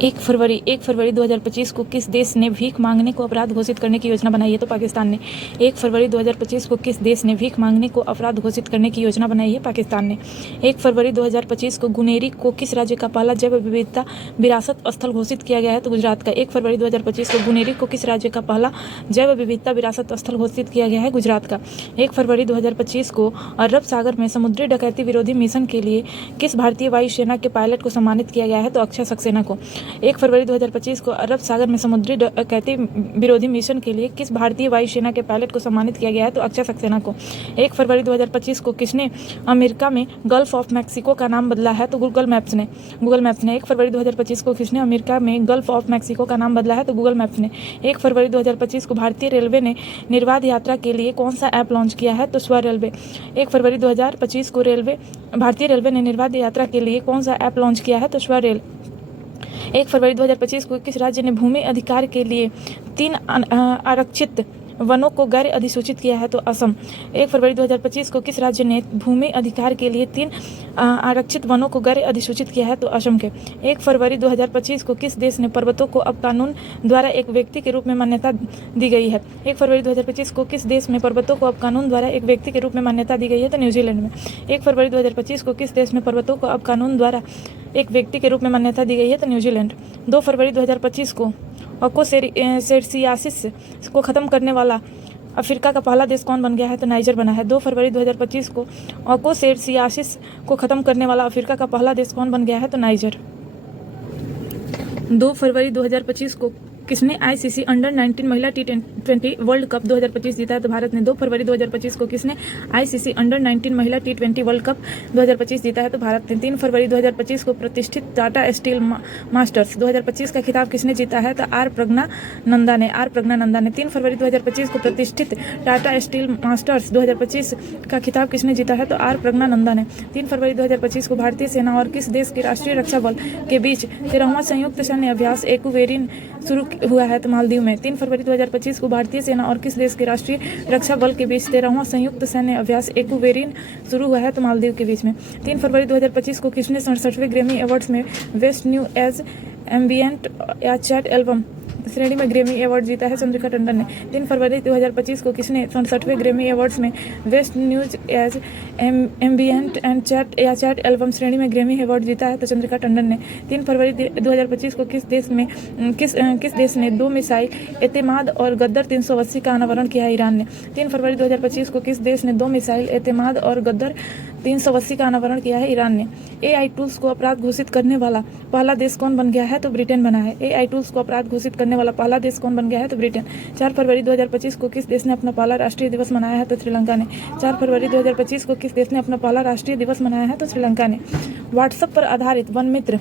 1 फरवरी 2025 को किस देश ने भीख मांगने को अपराध घोषित करने की योजना बनाई है? तो पाकिस्तान ने। 1 फरवरी 2025 को किस देश ने भीख मांगने को अपराध घोषित करने की योजना बनाई है? पाकिस्तान ने। 1 फरवरी 2025 को गुनेरी को किस राज्य का पहला जैव विविधता विरासत स्थल घोषित किया गया है? तो गुजरात का। 1 फरवरी 2025 को गुनेरी को किस राज्य का पहला जैव विविधता विरासत स्थल घोषित किया गया है? गुजरात का। 1 फरवरी 2025 को अरब सागर में समुद्री डकैती विरोधी मिशन के लिए किस भारतीय वायुसेना के पायलट को सम्मानित किया गया है? तो अक्षय सक्सेना को। 1 फरवरी 2025 को अरब सागर में समुद्री डकैती विरोधी मिशन के लिए किस भारतीय वायुसेना के पायलट को सम्मानित किया गया है? तो अक्षय सक्सेना को। 1 फरवरी 2025 को किसने अमेरिका में गल्फ ऑफ मैक्सिको का नाम बदला है? तो गूगल मैप्स ने। 1 फरवरी 2025 को किसने अमेरिका में गल्फ ऑफ मैक्सिको का नाम बदला है? तो गूगल मैप्स ने। 1 फरवरी 2025 को भारतीय रेलवे ने निर्बाध यात्रा के लिए कौन सा ऐप लॉन्च किया है? तो स्वर रेलवे। 1 फरवरी 2025 को भारतीय रेलवे ने निर्बाध यात्रा के लिए कौन सा ऐप लॉन्च किया है? तो स्वर रेल। 1 फरवरी 2025 को किस राज्य ने भूमि अधिकार के लिए 3 आरक्षित वनों को गैर अधिसूचित किया है? तो असम। 1 फरवरी 2025 को किस राज्य ने भूमि अधिकार के लिए 3 आरक्षित वनों को गैर अधिसूचित किया है? तो असम के। 1 फरवरी 2025 को किस देश ने पर्वतों को अब कानून द्वारा एक व्यक्ति के रूप में मान्यता दी गई है? 1 फरवरी 2025 को किस देश में पर्वतों को अब कानून द्वारा एक व्यक्ति के रूप में मान्यता दी गई है? तो न्यूजीलैंड में। 1 फरवरी 2025 को किस देश में पर्वतों को अब कानून द्वारा एक व्यक्ति के रूप में मान्यता दी गई है? तो न्यूजीलैंड। 2 फरवरी 2025 को ऑकोसेरियासिस को खत्म करने वाला अफ्रीका का पहला देश कौन बन गया है? तो नाइजर बना है। 2 फरवरी 2025 को ऑकोसेरियासिस को खत्म करने वाला अफ्रीका का पहला देश कौन बन गया है? तो नाइजर। 2 फरवरी 2025 को किसने आईसीसी अंडर 19 महिला T20 वर्ल्ड कप 2025 जीता है? तो भारत ने। 2 फरवरी 2025 को किसने आईसीसी अंडर 19 महिला T20 वर्ल्ड कप 2025 जीता है? तो भारत ने। 3 फरवरी 2025 को प्रतिष्ठित टाटा स्टील मास्टर्स 2025 का खिताब किसने जीता है? तो आर प्रज्ञानंदा ने। 3 फरवरी 2025 को प्रतिष्ठित टाटा स्टील मास्टर्स 2025 का खिताब किसने जीता है? तो आर प्रज्ञानंदा ने। 3 फरवरी 2025 को भारतीय सेना और किस देश के राष्ट्रीय रक्षा बल के बीच 13वां संयुक्त सैन्य अभ्यास एक्वेरिन शुरू हुआ है? तो मालदीव में। 3 फरवरी 2025 को भारतीय सेना और किस देश के राष्ट्रीय रक्षा बल के बीच 13वां संयुक्त सैन्य अभ्यास एक्वेरिन शुरू हुआ है? तो मालदीव के बीच में। 3 फरवरी 2025 को किसने 67वें ग्रैमी अवार्ड्स में बेस्ट न्यू एज एम्बिएंट या चैट एल्बम श्रेणी में ग्रैमी अवार्ड जीता है? चंद्रिका टंडन ने। 3 फरवरी 2025 को किसने 67वें ग्रैमी अवार्ड्स में best new age ambient and chant album श्रेणी में ग्रैमी अवार्ड जीता है? तो चंद्रिका टंडन ने। 3 फरवरी 2025 को किस देश ने 2 मिसाइल एतेमाद और गद्दर 380 का अनावरण किया है? ईरान ने। 3 फरवरी 2025 को किस देश ने 2 मिसाइल एतेमाद और गद्दर 380 का अनावरण किया है? ईरान ने। AI टूल्स को अपराध घोषित करने वाला पहला देश कौन बन गया है? तो ब्रिटेन बना है। AI टूल्स को अपराध घोषित करने वाला पहला देश कौन बन गया है? तो ब्रिटेन। 4 फरवरी 2025 को किस देश ने अपना पहला राष्ट्रीय दिवस मनाया है? तो श्रीलंका ने। 4 फरवरी 2025 को किस देश ने अपना पहला राष्ट्रीय दिवस मनाया है? तो श्रीलंका ने। व्हाट्सएप पर आधारित वन मित्र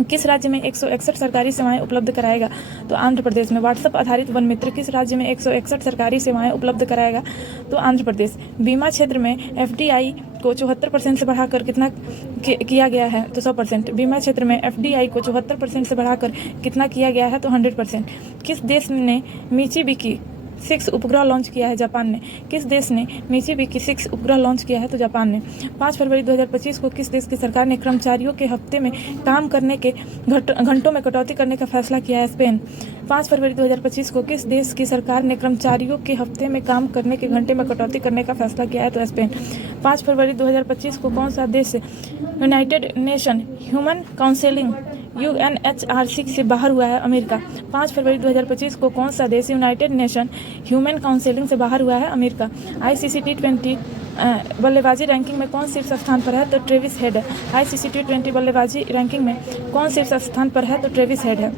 किस राज्य में 161 सरकारी सेवाएं उपलब्ध कराएगा? तो आंध्र प्रदेश में। व्हाट्सएप आधारित वन मित्र किस राज्य में 161 सरकारी सेवाएं उपलब्ध कराएगा? तो आंध्र प्रदेश। बीमा क्षेत्र में FDI को 74% से बढ़ाकर कितना किया गया है? तो 100%। बीमा क्षेत्र में FDI को 74% से बढ़ाकर कितना किया गया है? तो 100%। किस देश ने मित्सुबिशी 6 उपग्रह लॉन्च किया है? जापान ने। किस देश ने मित्सुबिशी 6 उपग्रह लॉन्च किया है? तो जापान ने। 5 फरवरी 2025 को किस देश की सरकार ने कर्मचारियों के हफ्ते में काम करने के घंटों में कटौती करने का फैसला किया है? स्पेन। 5 फरवरी 2025 को किस देश की सरकार ने कर्मचारियों के हफ्ते में काम करने के घंटे में कटौती करने का फैसला किया है? तो स्पेन। 5 फरवरी 2025 को कौन सा देश United nation human counselling UNHRC से बाहर हुआ है? अमेरिका। 5 फरवरी 2025 को कौन सा देश यूनाइटेड नेशन ह्यूमन काउंसिलिंग से बाहर हुआ है? अमेरिका। ICC T20 बल्लेबाजी रैंकिंग में कौन शीर्ष स्थान पर है? तो ट्रेविस हेड है। ICC T20 बल्लेबाजी रैंकिंग में कौन शीर्ष स्थान पर है? तो ट्रेविस हेड है।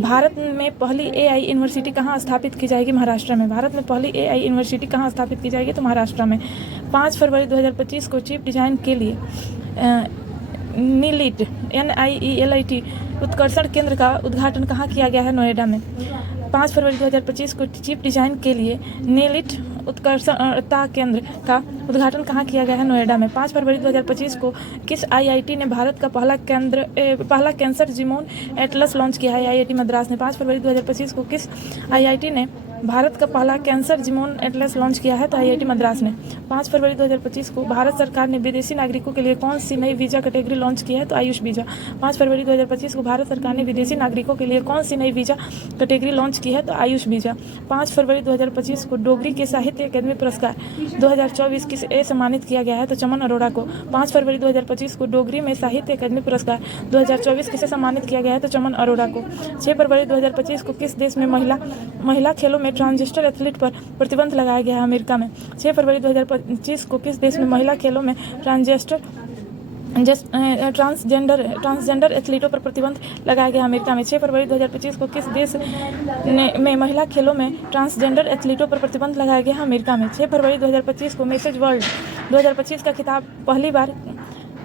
भारत में पहली AI यूनिवर्सिटी कहाँ स्थापित की जाएगी? महाराष्ट्र में। भारत में पहली AI यूनिवर्सिटी कहाँ स्थापित की जाएगी? तो महाराष्ट्र में। 5 फरवरी 2025 को चिप डिजाइन के लिए NIELIT उत्कर्षण केंद्र का उद्घाटन कहाँ किया गया है? नोएडा में। 5 फरवरी 2025 को चिप डिजाइन के लिए NIELIT उत्कर्षता केंद्र का उद्घाटन कहाँ किया गया है? नोएडा में। 5 फरवरी 2025 को किस IIT ने भारत का पहला कैंसर जीनोम एटलस लॉन्च किया है? IIT मद्रास ने। 5 फरवरी 2025 को किस IIT ने भारत का पहला कैंसर जीनोम एटलस लॉन्च किया है तो IIT मद्रास ने। 5 फरवरी 2025 को भारत सरकार ने विदेशी नागरिकों के लिए कौन सी नई वीजा कैटेगरी लॉन्च की है तो आयुष वीजा। 5 फरवरी 2025 को भारत सरकार ने विदेशी नागरिकों के लिए कौन सी नई वीजा कैटेगरी लॉन्च की है तो आयुष वीजा। 5 फरवरी 2025 को डोगरी के साहित्य अकादमी पुरस्कार 2024 किसे सम्मानित किया गया है तो चमन अरोड़ा को। 5 फरवरी 2025 को डोगरी में साहित्य अकादमी पुरस्कार 2024 किसे सम्मानित किया गया है तो चमन अरोड़ा को। 6 फरवरी 2025 को किस देश में महिला खेलों में ट्रांसजेंडर एथलीट पर प्रतिबंध लगाया गया है अमेरिका में। 6 फरवरी 2025 को किस देश में महिला खेलों में ट्रांसजेंडर एथलीटों पर प्रतिबंध लगाया गया अमेरिका में। 6 फरवरी 2025 को किस देश में महिला खेलों में ट्रांसजेंडर एथलीटों पर प्रतिबंध लगाया गया अमेरिका में। 6 फरवरी 2025 को मिसेज वर्ल्ड 2025 का खिताब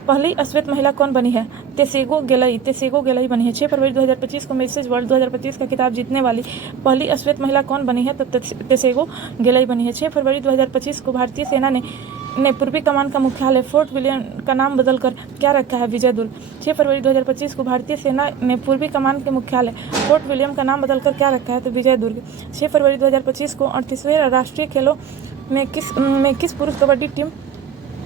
पहली अश्वेत महिला कौन बनी है तेसेगो गेलई बनी है। 6 फरवरी 2025 को मिसेज वर्ल्ड 2025 का खिताब जीतने वाली पहली अश्वेत महिला कौन बनी है तो तेसेगो गेलई बनी है। 6 फरवरी 2025 को भारतीय सेना ने पूर्वी कमान का मुख्यालय फोर्ट विलियम का नाम बदलकर क्या रखा है विजय दुर्ग। 6 फरवरी 2025 को भारतीय सेना ने पूर्वी कमान के मुख्यालय फोर्ट विलियम का नाम बदलकर क्या रखा है तो विजय दुर्ग। 6 फरवरी 2025 को 38वें राष्ट्रीय खेलों में किस पुरुष कबड्डी टीम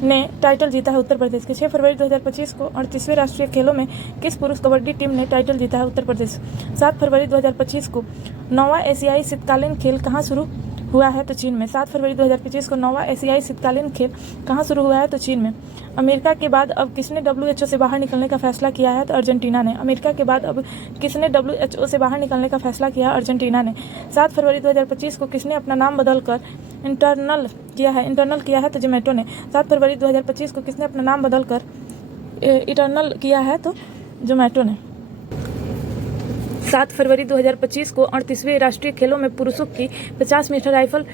ने टाइटल जीता है उत्तर प्रदेश के। 6 फरवरी 2025 को 38वें राष्ट्रीय खेलों में किस पुरुष कबड्डी टीम ने टाइटल जीता है उत्तर प्रदेश। 7 फरवरी 2025 को 9वां एशियाई शीतकालीन खेल कहाँ शुरू हुआ है तो चीन में। 7 फरवरी 2025 को 9वां एशियाई शीतकालीन खेल कहाँ शुरू हुआ है तो चीन में। अमेरिका के बाद अब किसने WHO से बाहर निकलने का फैसला किया है तो अर्जेंटीना ने। अमेरिका के बाद अब किसने WHO से बाहर निकलने का फैसला किया अर्जेंटीना ने। 7 फरवरी 2025 को किसने अपना नाम बदलकर इंटरनल किया है तो जोमेटो ने। 7 फरवरी 2025 को किसने अपना नाम बदलकर इटर्नल किया है तो जोमेटो ने। 7 फरवरी 2025 को 38वें राष्ट्रीय खेलों में पुरुषों की 50 मीटर राइफल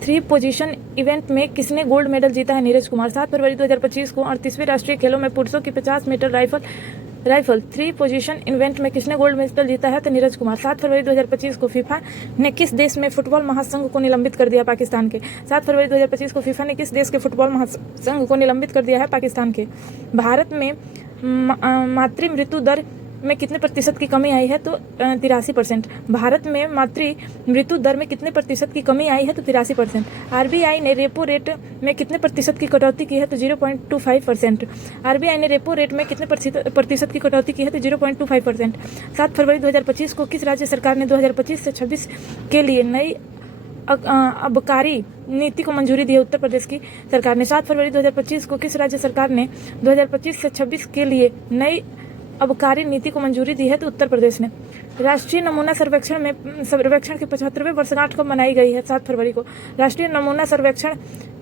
3 पोजीशन इवेंट में किसने गोल्ड मेडल जीता है नीरज कुमार। 7 फरवरी 2025 को 38वें राष्ट्रीय खेलों में पुरुषों की 50 मीटर राइफल 3 पोजीशन इवेंट में किसने गोल्ड मेडल जीता है तो नीरज कुमार। 7 फरवरी 2025 को फीफा ने किस देश में फुटबॉल महासंघ को निलंबित कर दिया पाकिस्तान के। 7 फरवरी 2025 को फीफा ने किस देश के फुटबॉल महासंघ को निलंबित कर दिया है पाकिस्तान के। भारत में मातृ मृत्यु दर में कितने प्रतिशत की कमी आई है तो 83%। भारत में मातृ मृत्यु दर में कितने प्रतिशत की कमी आई है तो 83%। RBI ने रेपो रेट में कितने प्रतिशत की कटौती की है तो 0.25%। RBI ने रेपो रेट में कितने प्रतिशत की कटौती की है तो 0.25%। 7 फरवरी 2025 को किस राज्य सरकार ने 2025 से 26 के लिए नई आबकारी नीति को मंजूरी दी है उत्तर प्रदेश की सरकार ने। 7 फरवरी 2025 को किस राज्य सरकार ने 2025 से 26 के लिए नई आबकारी नीति को मंजूरी दी है तो उत्तर प्रदेश ने। राष्ट्रीय नमूना सर्वेक्षण की 75वें वर्षगांठ कब मनाई गई है 7 फरवरी को। राष्ट्रीय नमूना सर्वेक्षण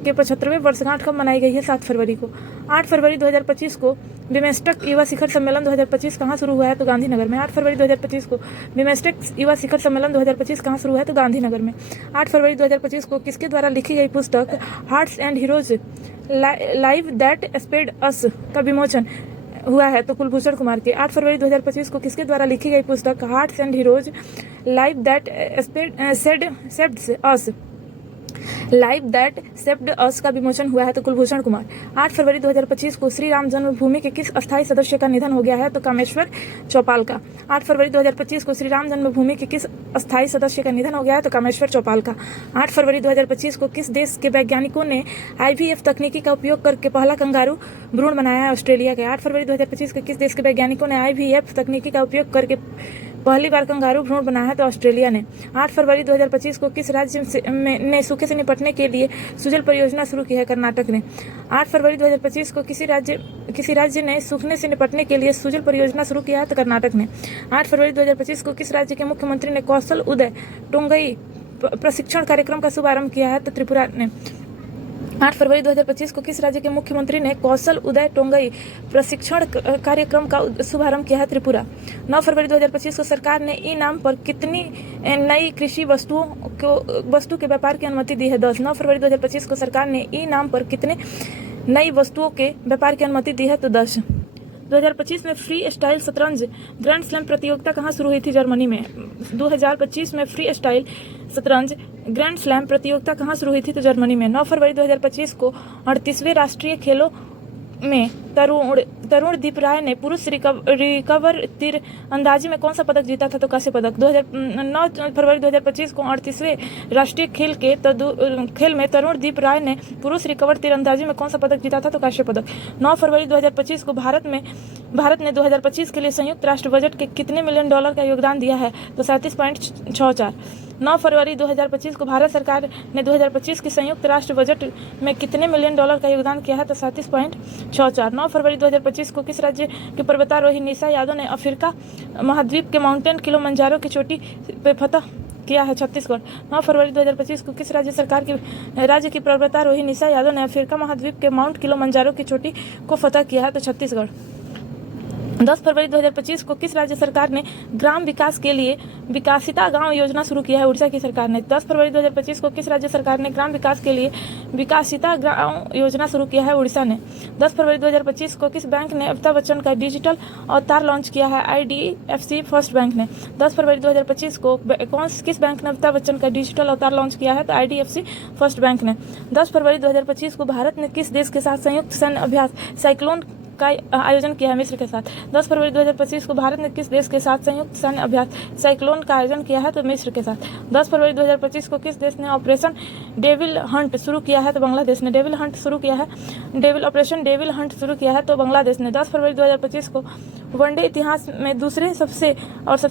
के 75वें वर्षगांठ कब मनाई गई है 7 फरवरी को। 8 फरवरी 2025 को बिम्स्टेक युवा शिखर सम्मेलन 2025 कहाँ शुरू हुआ है तो गांधीनगर में। 8 फरवरी 2025 को बिम्स्टेक युवा शिखर सम्मेलन 2025 कहाँ शुरू हुआ है तो गांधीनगर में। 8 फरवरी 2025 को किसके द्वारा लिखी गई पुस्तक hearts and heroes live that sped us का विमोचन हुआ है तो कुलभूषण कुमार के। 8 फरवरी 2025 को किसके द्वारा लिखी गई पुस्तक hearts and heroes live that saved us का विमोचन हुआ है तो कुलभूषण कुमार। 8 फरवरी 2025 को श्री राम जन्मभूमि के किस अस्थायी सदस्य का निधन हो गया है तो कामेश्वर चौपाल का। 8 फरवरी 2025 को श्री राम जन्मभूमि के किस अस्थायी सदस्य का निधन हो गया है तो कामेश्वर चौपाल का। 8 फरवरी 2025 को किस देश के वैज्ञानिकों ने IVF तकनीकी का उपयोग करके पहला कंगारू भ्रूण बनाया है ऑस्ट्रेलिया के। 8 फरवरी 2025 को किस देश के वैज्ञानिकों ने IVF तकनीकी का उपयोग करके पहली बार कंगारू भ्रूण बनाया है तो ऑस्ट्रेलिया ने। 8 फरवरी 2025 को किस राज्य ने सूखे से निपटने के लिए सुजल परियोजना शुरू की है कर्नाटक ने। 8 फरवरी 2025 को किसी राज्य ने सूखने से निपटने के लिए सुजल परियोजना शुरू किया है तो कर्नाटक ने। 8 फरवरी 2025 को किस राज्य के मुख्यमंत्री ने कौशल उदय टोंगई प्रशिक्षण कार्यक्रम का शुभारंभ किया है तो त्रिपुरा ने। 8 फरवरी 2025 को किस राज्य के मुख्यमंत्री ने कौशल उदय टोंगई प्रशिक्षण कार्यक्रम का शुभारंभ किया है त्रिपुरा। 9 फरवरी 2025 को सरकार ने ई नाम पर कितनी नई कृषि वस्तु के व्यापार की अनुमति दी है 10। 9 फरवरी 2025 को सरकार ने ई नाम पर कितने नई वस्तुओं के व्यापार की अनुमति दी है तो 10। 2025 में फ्री स्टाइल शतरंज ग्रैंड स्लैम प्रतियोगिता कहाँ शुरू हुई थी जर्मनी में। 2025 में फ्री स्टाइल शतरंज ग्रैंड स्लैम प्रतियोगिता कहाँ शुरू हुई थी तो जर्मनी में। 9 फरवरी 2025 को 38वें राष्ट्रीय खेलों में तरुणदीप राय ने पुरुष रिकवर तीर अंदाजी में कौन सा पदक जीता था? तो कांस्य पदक। 9 फरवरी 2025 को 38वें राष्ट्रीय खेल में तरुणदीप राय ने पुरुष रिकवर तीरंदाजी में कौन सा पदक जीता था? तो कांस्य पदक। 9 फरवरी 2025 को भारत ने 2025 के लिए संयुक्त राष्ट्र बजट के कितने मिलियन डॉलर का योगदान दिया है? तो 37.64। 9 फरवरी 2025 को भारत सरकार ने 2025 के संयुक्त राष्ट्र बजट में कितने मिलियन डॉलर का योगदान किया है? तो 37.64। 9 फरवरी 2025 को किस राज्य के पर्वतारोही निशा यादव ने अफ्रीका महाद्वीप के माउंटेन किलिमंजारो की चोटी पे फतह किया है? छत्तीसगढ़। 9 फरवरी 2025 को किस राज्य की पर्वतारोही निशा यादव ने अफ्रीका महाद्वीप के माउंट किलिमंजारो की चोटी को फतह किया है? तो छत्तीसगढ़। 10 फरवरी 2025 को किस राज्य सरकार ने ग्राम विकास के लिए विकासिता गांव योजना शुरू किया है? उड़ीसा की सरकार ने। 10 फरवरी 2025 को किस राज्य सरकार ने ग्राम विकास के लिए विकासिता गांव योजना शुरू किया है? उड़ीसा ने। 10 फरवरी 2025 को किस बैंक ने अमिताभ बच्चन का डिजिटल अवतार लॉन्च किया है? IDFC फर्स्ट बैंक ने। 10 फरवरी 2025 को किस बैंक ने अमिताभ बच्चन का डिजिटल अवतार लॉन्च किया है? तो IDFC फर्स्ट बैंक ने। 10 फरवरी 2025 को भारत ने किस देश के साथ संयुक्त सैन्य अभ्यास साइक्लोन का आयोजन किया है? मिस्र के साथ। 10 फरवरी 2025 को भारत ने किस देश के साथ संयुक्त सैन्य अभ्यास साइक्लोन का आयोजन किया है? तो मिस्र के साथ। 10 फरवरी 2025 को किस देश ने ऑपरेशन डेविल हंट शुरू किया है? तो बांग्लादेश ने। ऑपरेशन डेविल हंट शुरू किया है तो बांग्लादेश ने। 10 फरवरी 2025 को वनडे इतिहास में दूसरे सबसे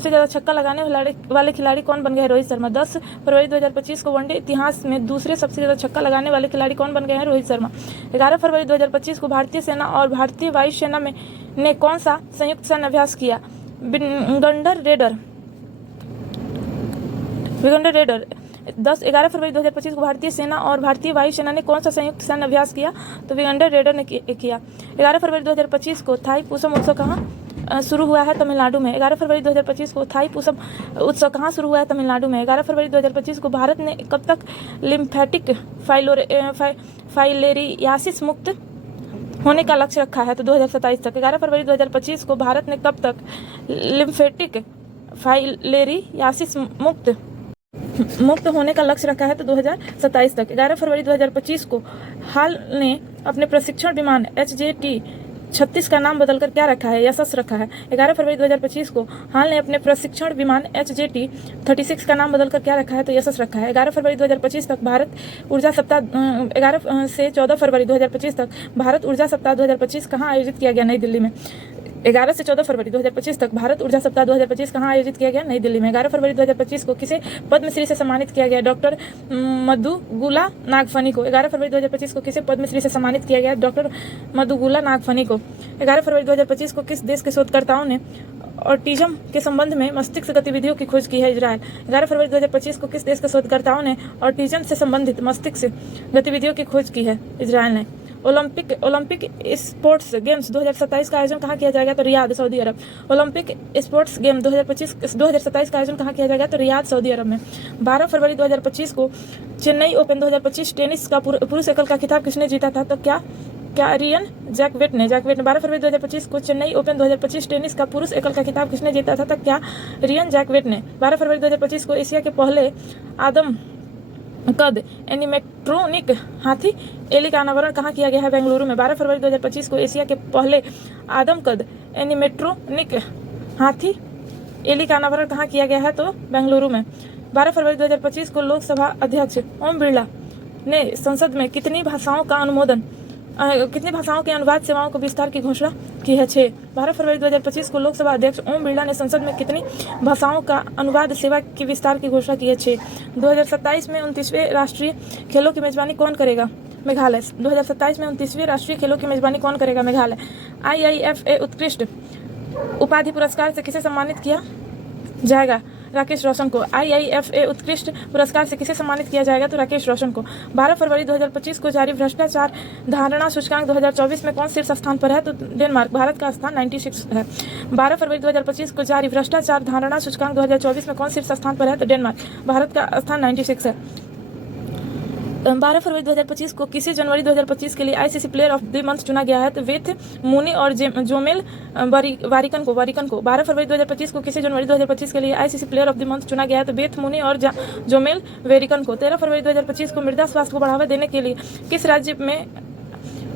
ज्यादा छक्का लगाने वाले खिलाड़ी कौन बन गए? रोहित शर्मा। 10 फरवरी 2025 को वनडे इतिहास में दूसरे सबसे ज्यादा छक्का लगाने वाले खिलाड़ी कौन बन गए हैं? रोहित शर्मा। 11 फरवरी 2025 को भारतीय सेना और भारतीय वायुसेना ने कौन सा संयुक्त सैन्य अभ्यास किया? विगंडर रेडर। 11 फरवरी 2025 को भारतीय सेना और भारतीय वायुसेना ने कौन सा संयुक्त सैन्य अभ्यास किया? तो विगंडर रेडर ने किया। 11 फरवरी 2025 को थाई पूसम उत्सव कहाँ शुरू हुआ है? तमिलनाडु में। 11 फरवरी 2025 को थाई पूसम उत्सव कहाँ शुरू हुआ है? तमिलनाडु में। 11 फरवरी 2025 को भारत ने कब तक लिम्फेटिक फाइलेरियासिस मुक्त होने का लक्ष्य रखा है? तो 2027 तक। 11 फरवरी 2025 को भारत ने कब तक लिम्फेटिक फाइलेरियासिस मुक्त होने का लक्ष्य रखा है? तो 2027 तक। 11 फरवरी 2025 को हाल ने अपने प्रशिक्षण विमान HJT 36 का नाम बदलकर क्या रखा है? यशस रखा है। 11 फरवरी 2025 को हाल ने अपने प्रशिक्षण विमान HJT 36 का नाम बदलकर क्या रखा है? तो यशस रखा है। 11 फरवरी 2025 तक भारत ऊर्जा सप्ताह 11 से 14 फरवरी 2025 तक भारत ऊर्जा सप्ताह 2025 कहाँ आयोजित किया गया? नई दिल्ली में। 11 से 14 फरवरी 2025 तक भारत ऊर्जा सप्ताह 2025 कहाँ आयोजित किया गया? नई दिल्ली में। 11 फरवरी 2025 को किसे पद्मश्री से सम्मानित किया गया? डॉक्टर मधुगुला नागफनी को। 11 फरवरी 2025 को किसे पद्मश्री से सम्मानित किया गया? डॉक्टर मधुगुला नागफनी को। 11 फरवरी 2025 को किस देश के शोधकर्ताओं ने ऑटिज्म के संबंध में मस्तिष्क गतिविधियों की खोज की है? इजरायल। 11 फरवरी 2025 को किस देश के शोधकर्ताओं ने ऑटिज्म से संबंधित मस्तिष्क गतिविधियों की खोज की है? इजरायल ने। ओलंपिक स्पोर्ट्स गेम्स 2027 का आयोजन कहाँ किया जाएगा? तो रियाद, सऊदी अरब। ओलंपिक स्पोर्ट्स गेम 2027 का आयोजन कहाँ किया जाएगा? तो रियाद, सऊदी अरब में। 12 फरवरी 2025 को चेन्नई ओपन 2025 टेनिस का पुरुष एकल का खिताब किसने जीता था? तो क्या रियन जैकवेट ने। 12 फरवरी 2025 को चेन्नई ओपन 2025 टेनिस का पुरुष एकल का खिताब किसने जीता था? तो क्या रियन जैकवेट ने। 12 फरवरी 2025 को एशिया के पहले आदम कद एनिमेट्रोनिक हाथी एली का अनावरण कहाँ किया गया है? बेंगलुरु में। 12 फरवरी 2025 को एशिया के पहले आदम कद एनिमेट्रोनिक हाथी एली का अनावरण कहाँ किया गया है? तो बेंगलुरु में। 12 फरवरी 2025 को लोकसभा अध्यक्ष ओम बिरला ने संसद में कितनी भाषाओं के अनुवाद सेवाओं को विस्तार की घोषणा की है? 6। 12 फरवरी 2025 को लोकसभा अध्यक्ष ओम बिरला ने संसद में कितनी भाषाओं का अनुवाद सेवा की विस्तार की घोषणा की है? 6। 2027 में 29वें राष्ट्रीय खेलों की मेजबानी कौन करेगा? मेघालय। 2027 में 29वें राष्ट्रीय खेलों की मेजबानी कौन करेगा? मेघालय। IIFA उत्कृष्ट उपाधि पुरस्कार से किसे सम्मानित किया जाएगा? राकेश रोशन को। IIFA उत्कृष्ट पुरस्कार से किसे सम्मानित किया जाएगा? तो राकेश रोशन को। 12 फरवरी 2025 को जारी भ्रष्टाचार धारणा सूचकांक 2024 में कौन शीर्ष स्थान पर है? तो डेनमार्क। भारत का स्थान 96 है। 12 फरवरी 2025 को जारी भ्रष्टाचार धारणा सूचकांक 2024 में कौन शीर्ष स्थान पर है? तो डेनमार्क। भारत का स्थान 96 है। 12 फरवरी 2025 को किसी जनवरी 2025 के लिए ICC player of the month चुना गया है? तो वेथ मुनी और जोमेल वारिकन को। 12 फरवरी 2025 को किसी जनवरी 2025 के लिए ICC player of the month चुना गया है? तो वेथ मुनी और जोमेल वेरिकन को। 13 फरवरी 2025 को मृदा स्वास्थ्य को बढ़ावा देने के लिए किस राज्य में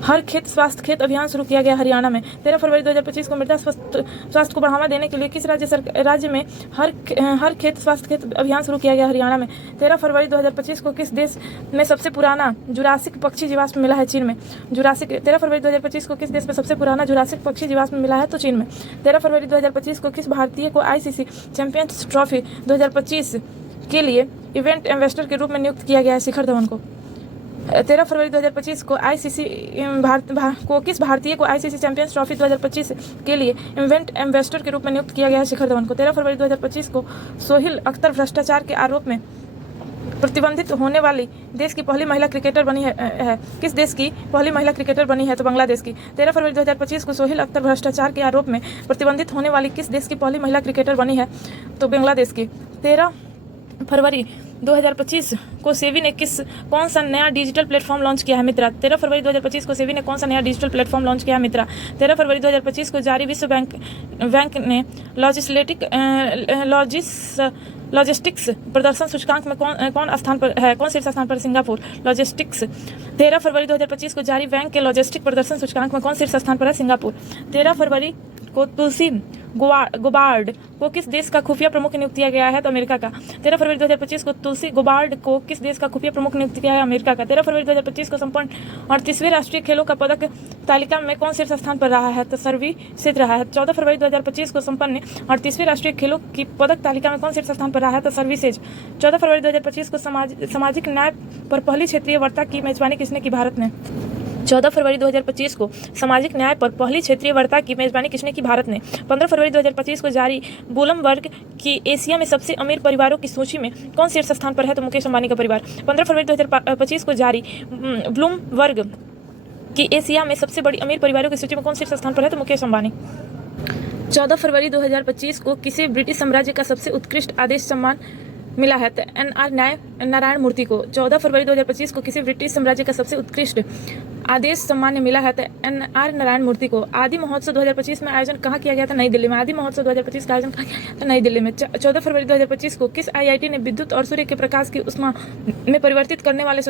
हर खेत स्वास्थ्य खेत अभियान शुरू किया गया हरियाणा में। 13 फरवरी 2025 को मृदा स्वास्थ्य को बढ़ावा देने के लिए किस राज्य में हर खेत स्वास्थ्य खेत अभियान शुरू किया गया हरियाणा में। 13 फरवरी 2025 को किस देश में सबसे पुराना जुरासिक पक्षी जीवाश्म मिला है? चीन में। 13 फरवरी 2025 को किस देश में सबसे पुराना जुरासिक पक्षी जीवाश्म मिला है? तो चीन में। 13 फरवरी 2025 को किस भारतीय को आईसीसी चैंपियंस ट्रॉफी 2025 के लिए इवेंट एम्बेसडर के रूप में नियुक्त किया गया है? शिखर धवन को। 13 फरवरी 2025 को किस भारतीय को आईसीसी चैंपियंस ट्रॉफी 2025 के लिए इवेंट एम्बेसडर के रूप में नियुक्त किया गया है? शिखर धवन को। 13 फरवरी 2025 को सोहेल अख्तर भ्रष्टाचार के आरोप में प्रतिबंधित होने वाली देश की पहली महिला क्रिकेटर बनी है। किस देश की पहली महिला क्रिकेटर बनी है? तो बांग्लादेश की। 13 फरवरी 2025 को सोहेल अख्तर भ्रष्टाचार के आरोप में प्रतिबंधित होने वाली किस देश की पहली महिला क्रिकेटर बनी है? तो बांग्लादेश की। 13 फरवरी 2025 को सेबी ने कौन सा नया डिजिटल प्लेटफॉर्म लॉन्च किया है? मित्रा। 13 फरवरी 2025 को सेबी ने कौन सा नया डिजिटल प्लेटफॉर्म लॉन्च किया है? मित्रा। 13 फरवरी 2025 को जारी विश्व बैंक ने लॉजिस्टिक्स प्रदर्शन सूचकांक में कौन स्थान पर है? कौन शीर्ष स्थान पर? सिंगापुर। लॉजिस्टिक्स। 13 फरवरी 2025 को जारी बैंक के लॉजिस्टिक प्रदर्शन सूचकांक में कौन शीर्ष स्थान पर है? सिंगापुर। 13 फरवरी को तुलसी गोबार्ड को किस देश का खुफिया प्रमुख नियुक्त किया गया है? तो अमेरिका का। 13 फरवरी 2025 को तुलसी गोबार्ड को किस देश का खुफिया प्रमुख नियुक्त किया है? अमेरिका का। 13 फरवरी 2025 को संपन्न 38वें राष्ट्रीय खेलों का पदक तालिका में कौन शीर्ष स्थान पर रहा है? तो सर्वश्रेष्ठ रहा है। 14 फरवरी 2025 को संपन्न 38वें राष्ट्रीय खेलों की पदक तालिका में कौन शीर्ष स्थान पर रहा है? तो सर्वश्रेष्ठ। 14 फरवरी 2025 को सामाजिक न्याय पर पहली क्षेत्रीय वार्ता की मेजबानी किसने की? भारत ने। 14 फरवरी 2025 को सामाजिक न्याय पर पहली क्षेत्रीय वार्ता की मेजबानी किसने की? भारत ने। 15 फरवरी 2025 को जारी ब्लूमबर्ग की एशिया में सबसे अमीर परिवारों की सूची में कौन शीर्ष स्थान पर है? तो मुकेश अंबानी का परिवार। 15 फरवरी 2025 को जारी ब्लूमबर्ग की एशिया में सबसे बड़ी अमीर परिवारों की सूची में कौन शीर्ष स्थान पर है? तो मुकेश अंबानी। 14 फरवरी 2025 को किसी ब्रिटिश साम्राज्य का सबसे उत्कृष्ट आदेश सम्मान मिला है? तो NR नारायण मूर्ति को। 14 फरवरी 2025 को किसी ब्रिटिश साम्राज्य का सबसे उत्कृष्ट आदेश सम्मान मिला है? तो NR नारायण मूर्ति को। आदि महोत्सव 2025 में आयोजन कहाँ किया गया था? नई दिल्ली में। आदि महोत्सव 2025 का आयोजन कहाँ किया गया था? नई दिल्ली में। 14 फरवरी 2025 को किस IIT ने विद्युत और सूर्य के प्रकाश की ऊष्मा में परिवर्तित करने वाला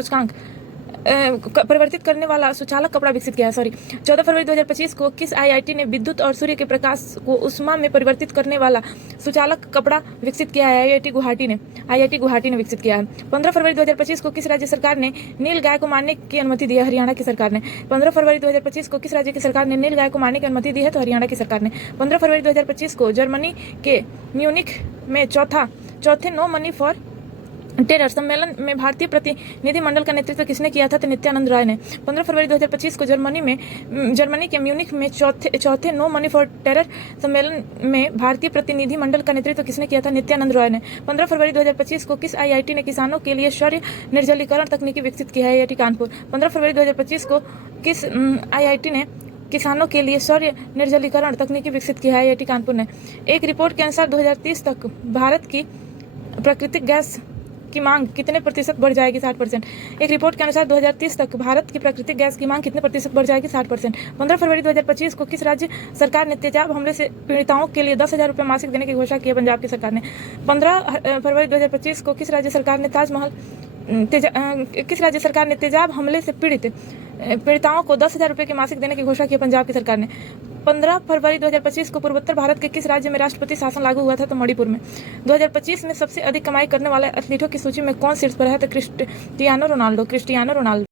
सुचालक कपड़ा विकसित किया है? 14 फरवरी 2025 को किस IIT ने विद्युत और सूर्य के प्रकाश को ऊष्मा में परिवर्तित करने वाला सुचालक कपड़ा विकसित किया है? IIT गुवाहाटी ने विकसित किया है। 15 फरवरी 2025 को किस राज्य सरकार ने नील गाय को मारने की अनुमति दी है? हरियाणा की सरकार ने। 15 फरवरी 2025 को किस राज्य की सरकार ने नील गाय को मारने की अनुमति दी है? तो हरियाणा की सरकार ने। 15 फरवरी 2025 को जर्मनी के म्यूनिख में चौथे नो मनी फॉर टेरर सम्मेलन में भारतीय प्रतिनिधिमंडल का नेतृत्व किसने किया था? तो नित्यानंद राय ने। 15 फरवरी 2025 को जर्मनी के म्यूनिख में चौथे नो मनी फॉर टेरर सम्मेलन में भारतीय प्रतिनिधिमंडल का नेतृत्व किसने किया था? नित्यानंद राय ने। 15 फरवरी 2025 को किस IIT ने किसानों के लिए सौर निर्जलीकरण तकनीकी विकसित की है? IIT कानपुर। 15 फरवरी 2025 को किस IIT ने किसानों के लिए सौर निर्जलीकरण तकनीकी विकसित की है? IIT कानपुर ने। एक रिपोर्ट के अनुसार 2030 तक भारत की प्राकृतिक गैस की मांग कितने प्रतिशत बढ़ जाएगी? 60%। एक रिपोर्ट के अनुसार 2030 तक भारत की प्राकृतिक गैस की मांग कितने प्रतिशत बढ़ जाएगी? 60%। 15 फरवरी 2025 को किस राज्य सरकार ने तेजाब हमले से पीड़िताओं के लिए 10,000 रुपये मासिक देने की घोषणा की है? पंजाब की सरकार ने। 15 फरवरी 2025 को किस राज्य सरकार ने तेजाब हमले से पीड़िताओं को 10,000 रुपये की मासिक देने की घोषणा की है? पंजाब की सरकार ने। 15 फरवरी 2025 को पूर्वोत्तर भारत के किस राज्य में राष्ट्रपति शासन लागू हुआ था? तो मणिपुर में। 2025 में सबसे अधिक कमाई करने वाले एथलीटों की सूची में कौन शीर्ष पर है? तो क्रिस्टियानो रोनाल्डो।